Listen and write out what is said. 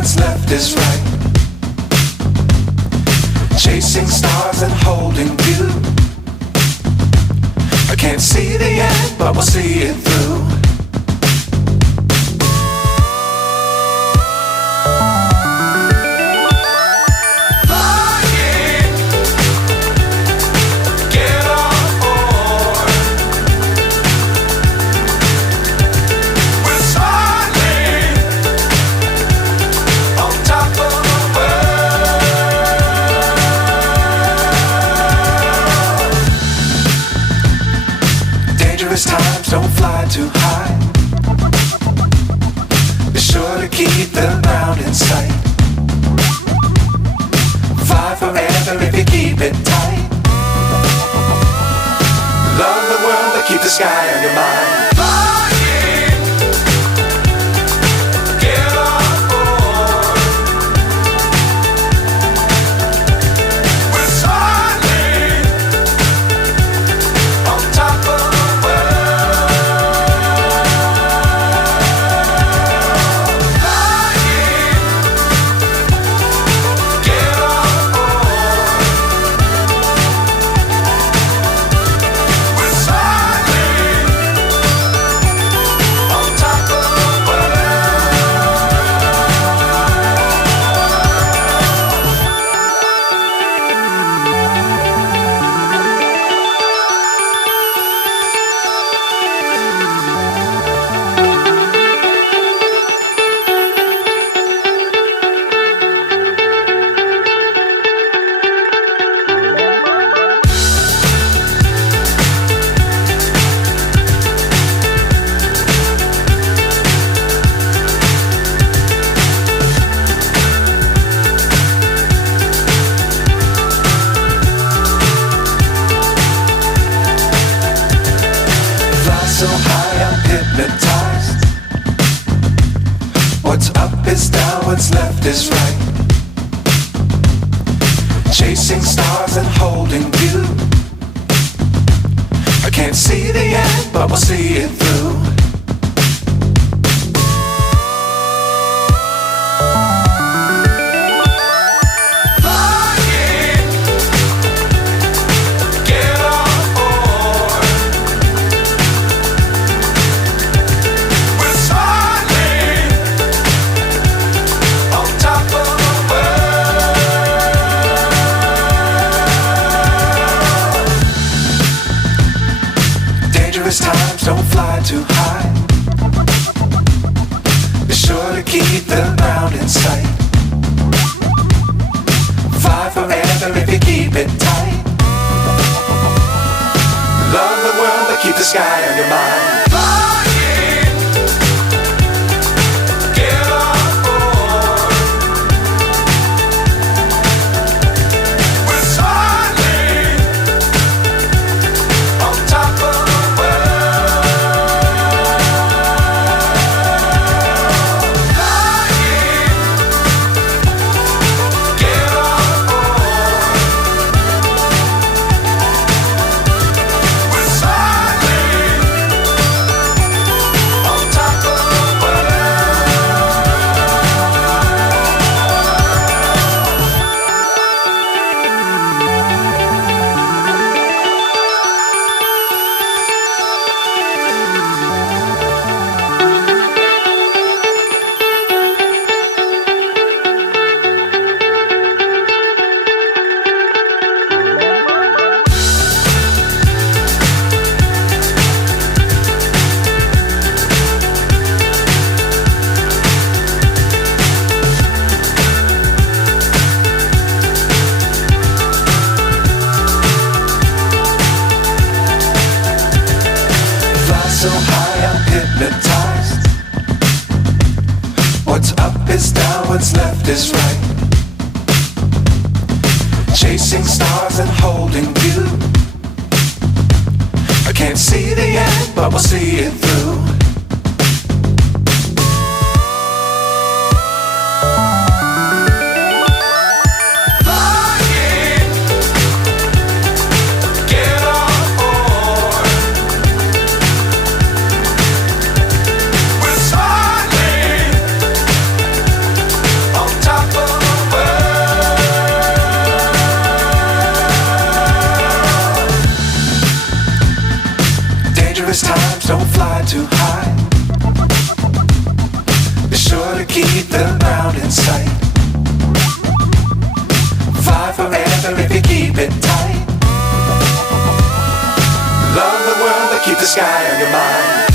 what's left is right. Chasing stars and holding you. I can't see the end, but we'll see it through. Times don't fly too high. Be sure to keep the ground in sight. Fly forever if you keep it tight. Love the world but keep the sky on your mind. So high I'm hypnotized. What's up is down, what's left is right. Chasing stars and holding you. I can't see the end, but we'll see it through. Times don't fly too high. Be sure to keep the ground in sight. Fly forever if you keep it tight. Love the world but keep the sky on your mind. So high I'm hypnotized. What's up is down, what's left is right. Chasing stars and holding you. I can't see the end, but we'll see it through. don't fly too high. Be sure to keep the ground in sight. Fly forever if you keep it tight. Love the world but keep the sky on your mind.